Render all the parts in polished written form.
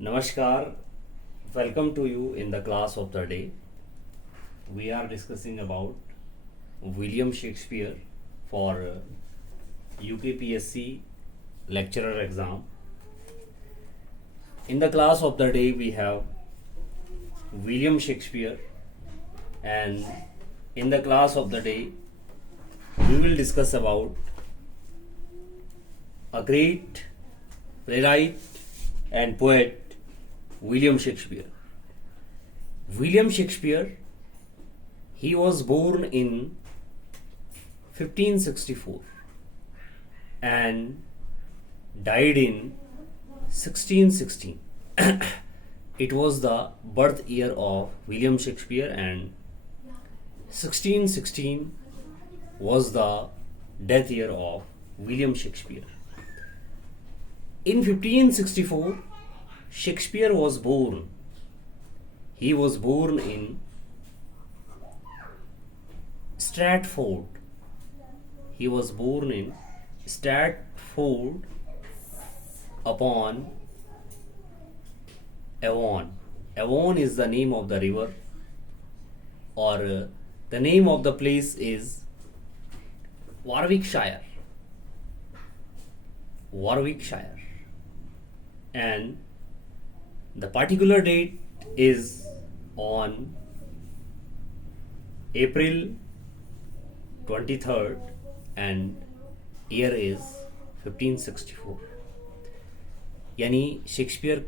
Namaskar, welcome to you in the class of the day. We are discussing about William Shakespeare for UKPSC lecturer exam. In the class of the day, we have William Shakespeare, and in the class of the day, we will discuss about a great playwright and poet, William Shakespeare. William Shakespeare, he was born in 1564 and died in 1616. It was the birth year of William Shakespeare, and 1616 was the death year of William Shakespeare. In 1564, Shakespeare was born. He was born in Stratford. He was born in Stratford upon Avon. Avon is the name of the river, or the name of the place is Warwickshire. Warwickshire. And the particular date is on April 23rd and year is 1564. यानी Shakespeare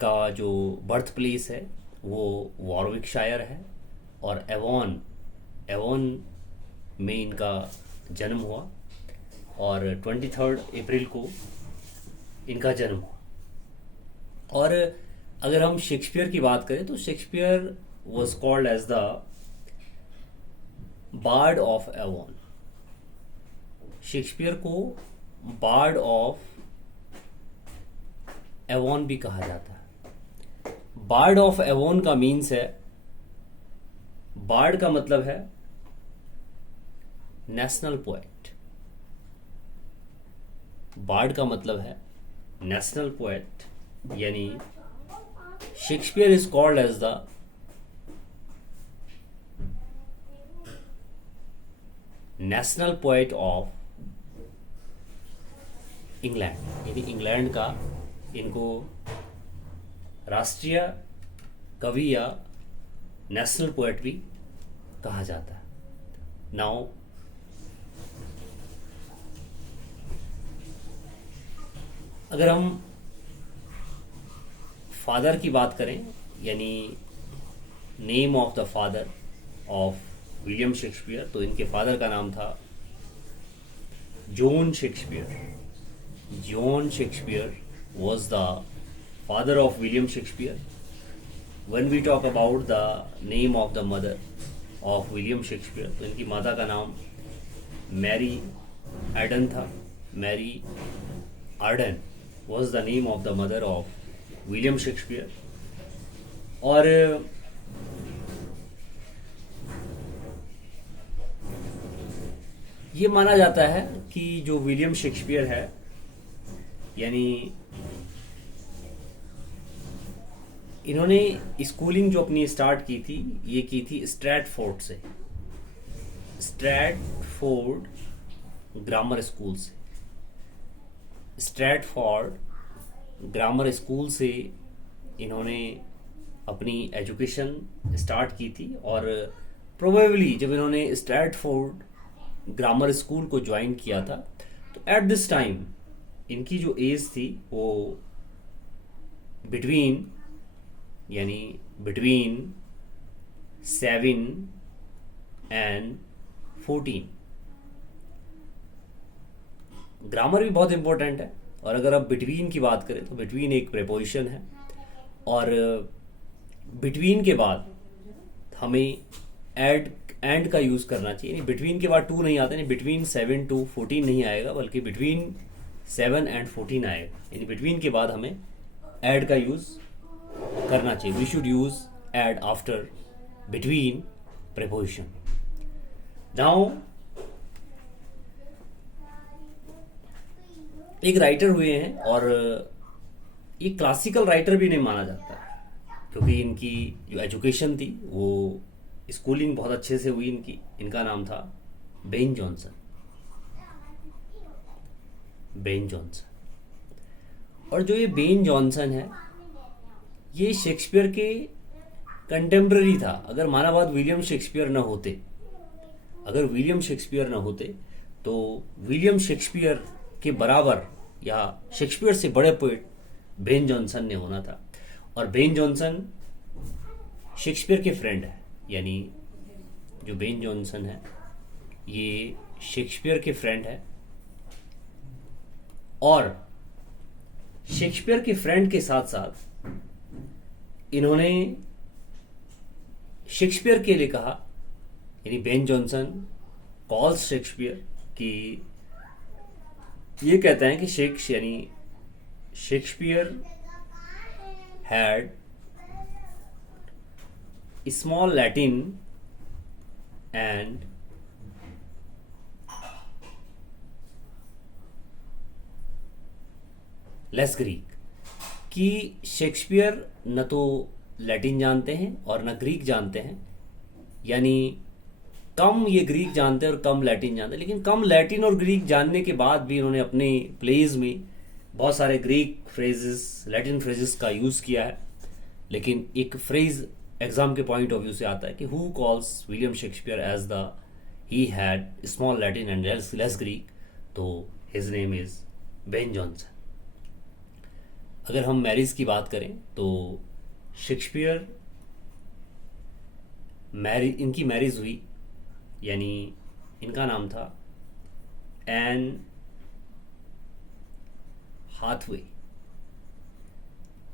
का जो birth place है वो Warwickshire है, और Avon में इनका जन्म हुआ, और 23 अप्रैल को इनका जन्म हुआ. और अगर हम शेक्सपियर की बात करें तो Shakespeare was called as the bard of Avon. Shakespeare को बार्ड ऑफ एवॉन भी कहा जाता है. बार्ड ऑफ एवॉन का मीन्स है, बार्ड का मतलब है नेशनल पोएट. बार्ड का मतलब है नेशनल पोएट, यानी Shakespeare is called as the national poet of England. यानी इंग्लैंड का इनको राष्ट्रीय कवि या नेशनल पोएट भी कहा जाता है. नाउ अगर हम फादर की बात करें, यानी name of the father of William Shakespeare, तो इनके फादर का नाम था John Shakespeare. John Shakespeare was the father of William Shakespeare. When we talk about the name of the mother of William Shakespeare, तो इनकी माता का नाम मैरी एडन था. Mary Arden was the name of the mother of William Shakespeare. और ये माना जाता है कि जो विलियम शेक्सपियर है, यानी इन्होंने स्कूलिंग जो अपनी स्टार्ट की थी, ये की थी स्ट्रैटफोर्ड से, स्ट्रैटफोर्ड ग्रामर स्कूल से. स्ट्रैटफोर्ड ग्रामर स्कूल से इन्होंने अपनी एजुकेशन स्टार्ट की थी, और प्रोबेबली जब इन्होंने स्ट्रैटफोर्ड ग्रामर स्कूल को ज्वाइन किया था, तो एट दिस टाइम इनकी जो एज थी वो बिटवीन 7 and 14. ग्रामर भी बहुत इंपॉर्टेंट है, और अगर आप बिटवीन की बात करें तो बिटवीन एक प्रेपोजिशन है, और बिटवीन के बाद हमें एंड का यूज़ करना चाहिए. यानी बिटवीन के बाद 2 नहीं आता, यानी बिटवीन 7 to 14 नहीं आएगा, बल्कि बिटवीन 7 and 14 आएगा. यानी बिटवीन के बाद हमें एड का यूज़ करना चाहिए. We should use and after between preposition. Now एक राइटर हुए हैं, और ये क्लासिकल राइटर भी नहीं माना जाता है, क्योंकि इनकी जो एजुकेशन थी वो स्कूलिंग बहुत अच्छे से हुई इनकी। इनका नाम था बेन जॉनसन। Ben Jonson. और जो ये बेन जॉनसन है, ये शेक्सपियर के कंटेम्प्रेरी था। अगर माना बात विलियम शेक्सपियर न होते, अगर विलियम शेक्सपियर न होते, तो विलियम शेक्सपियर के बराबर या शेक्सपियर से बड़े पोएट बेन जॉनसन ने होना था। और बेन जॉनसन शेक्सपियर के फ्रेंड है, यानी जो बेन जॉनसन है ये शेक्सपियर के फ्रेंड है। और शेक्सपियर के फ्रेंड के साथ साथ इन्होंने शेक्सपियर के लिए कहा, यानी बेन जॉनसन कॉल्स शेक्सपियर कि ये कहते हैं कि Shakespeare had small Latin and less Greek, कि शेक्सपियर न तो लैटिन जानते हैं और न ग्रीक जानते हैं, यानी कम ये ग्रीक जानते हैं और कम लैटिन जानते हैं। लेकिन कम लैटिन और ग्रीक जानने के बाद भी इन्होंने अपने प्लेज में बहुत सारे ग्रीक फ्रेजेस, लैटिन फ्रेजेस का यूज़ किया है। लेकिन एक फ्रेज एग्जाम के पॉइंट ऑफ व्यू से आता है कि who calls William Shakespeare as the he had small Latin and less Greek, तो his name is Ben Jonson. अगर हम मैरिज की बात करें तो शेक्सपियर इनकी मैरिज हुई, यानी इनका नाम था Anne Hathaway.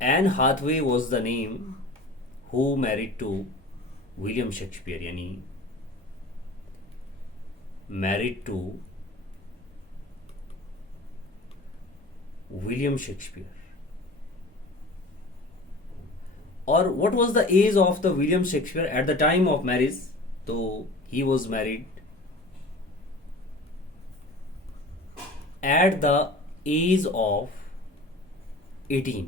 Anne Hathaway was the name who married to William Shakespeare, यानी मैरिड टू विलियम शेक्सपियर। और what was the age of the William Shakespeare at the time of marriage? तो he was married at the age of 18,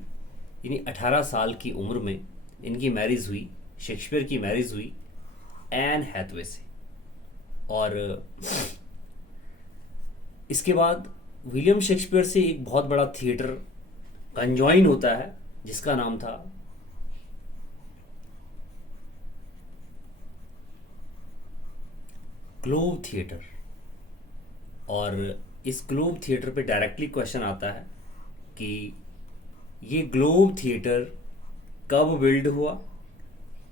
यानी 18 साल की उम्र में इनकी marriage हुई, शेक्सपियर की मैरिज हुई एन हैथवे से। और इसके बाद विलियम शेक्सपियर से एक बहुत बड़ा थिएटर कंजॉइन होता है जिसका नाम था ग्लोब थिएटर। और इस ग्लोब थिएटर पे डायरेक्टली क्वेश्चन आता है कि ये ग्लोब थिएटर कब बिल्ड हुआ।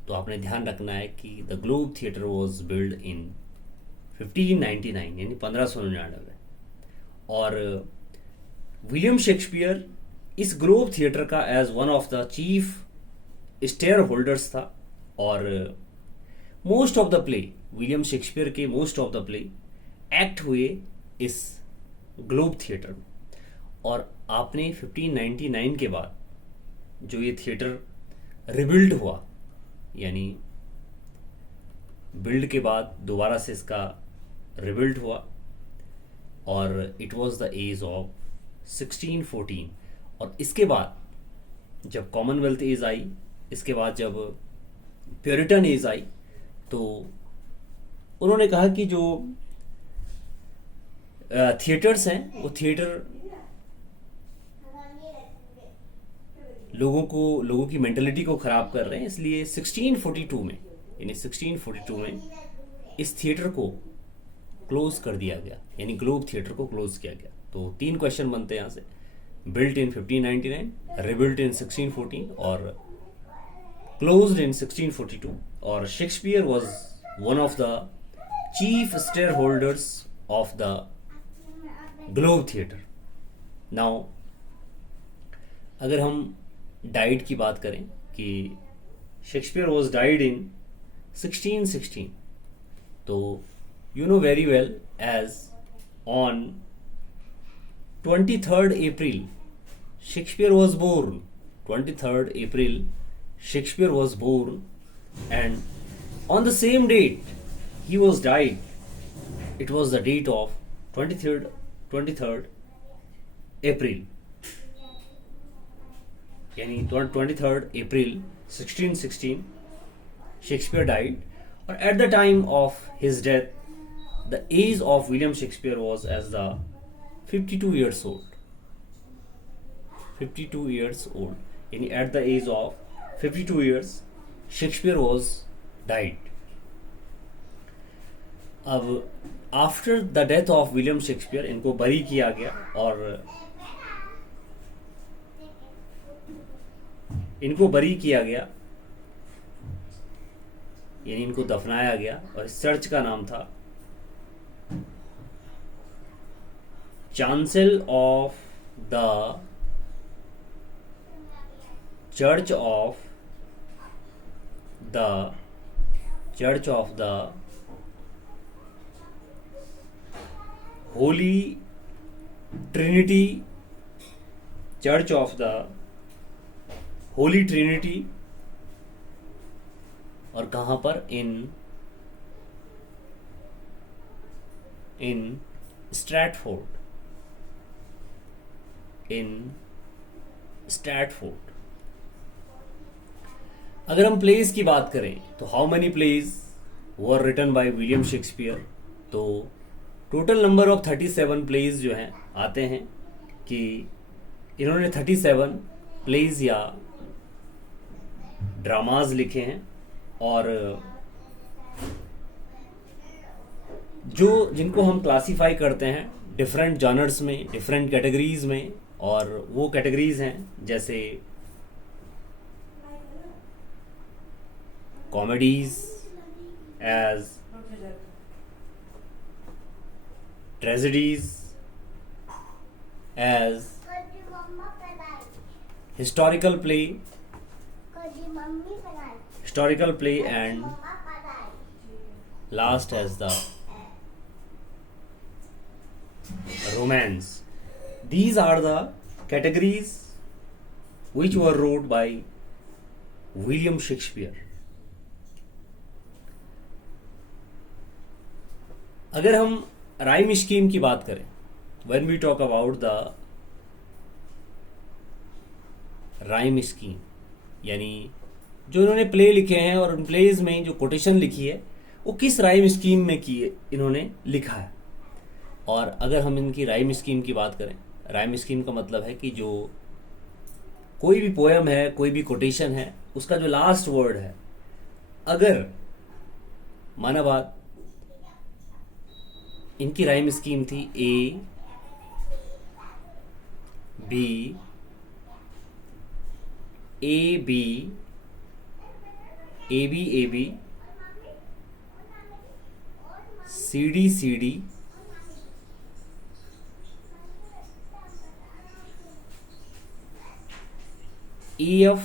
तो आपने ध्यान रखना है कि the globe theatre was build in 1599, यानी 1599। और विलियम शेक्सपियर इस ग्लोब थिएटर का as one of the chief shareholders था। और most of the play, William Shakespeare के most of the play act हुए इस ग्लोब थिएटर में। और आपने 1599 के बाद जो ये थिएटर रिबिल्ड हुआ, यानी बिल्ड के बाद दोबारा से इसका रिबिल्ड हुआ, और it was the age of 1614। और इसके बाद जब कॉमनवेल्थ एज आई, इसके बाद जब प्योरिटन एज आई, तो उन्होंने कहा कि जो थिएटर्स हैं वो थिएटर लोगों की मेंटलिटी को ख़राब कर रहे हैं। इसलिए 1642 में, यानी 1642 में इस थिएटर को क्लोज कर दिया गया, यानी ग्लोब थिएटर को क्लोज किया गया। तो 3 क्वेश्चन बनते हैं यहाँ से, बिल्ट इन 1599, रिबिल्ट इन 1614 और क्लोज्ड इन 1642। और Shakespeare was one of the chief stakeholders of the globe theatre. Now अगर हम डाइड की बात करें कि शेक्सपियर वॉज डाइड इन 1616, तो you know very well as on 23rd April Shakespeare was born. 23rd April Shakespeare was born, and on the same date he was died. It was the date of 23rd April. यानी 23 April 1616 Shakespeare died, और at the time of his death the age of William Shakespeare was as the 52 years old. 52 years old, यानी at the age of 52 years Shakespeare was died. अब after the death of William Shakespeare इनको bury किया गया और यानी इनको दफनाया गया, और इस चर्च का नाम था chancel of the church of the holy trinity, church of the holy trinity. और कहां पर? In Stratford. अगर हम प्लेज की बात करें तो how many plays were written by William Shakespeare, तो टोटल नंबर ऑफ 37 प्लेज जो हैं आते हैं कि इन्होंने 37 प्लेज या ड्रामाज लिखे हैं, और जिनको हम क्लासीफाई करते हैं डिफरेंट जॉनर्स में, डिफरेंट कैटेगरीज में, और वो कैटेगरीज हैं जैसे comedies as tragedies as historical play and last as the romance. These are the categories which were wrote by William Shakespeare. अगर हम राइम स्कीम की बात करें, when we talk about the rhyme scheme, यानी जो इन्होंने प्ले लिखे हैं और उन प्लेज में जो कोटेशन लिखी है वो किस राइम स्कीम में की इन्होंने लिखा है. और अगर हम इनकी राइम स्कीम की बात करें, राइम स्कीम का मतलब है कि जो कोई भी पोएम है, कोई भी कोटेशन है, उसका जो लास्ट वर्ड है, अगर माना बात इनकी राइम स्कीम थी A B C D E F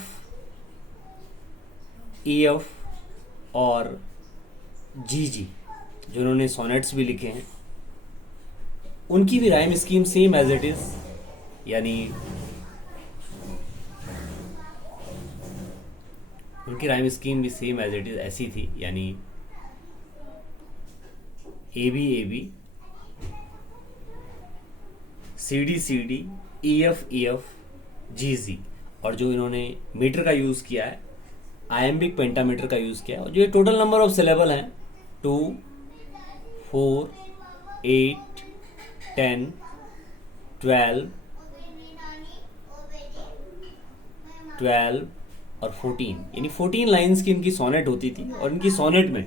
और जी, जो उन्होंने सोनेट्स भी लिखे हैं, उनकी भी rhyme scheme same as it is, यानी उनकी राइम स्कीम भी सेम एज इट इज ऐसी थी, यानी A B C D E F G. और जो इन्होंने मीटर का यूज़ किया है, आयम्बिक पेंटामीटर का यूज़ किया है, और जो ये टोटल नंबर ऑफ सिलेबल हैं 2, 4, 8, 10, 12 और 14, यानी 14 लाइन्स की इनकी सोनेट होती थी. और इनकी सोनेट में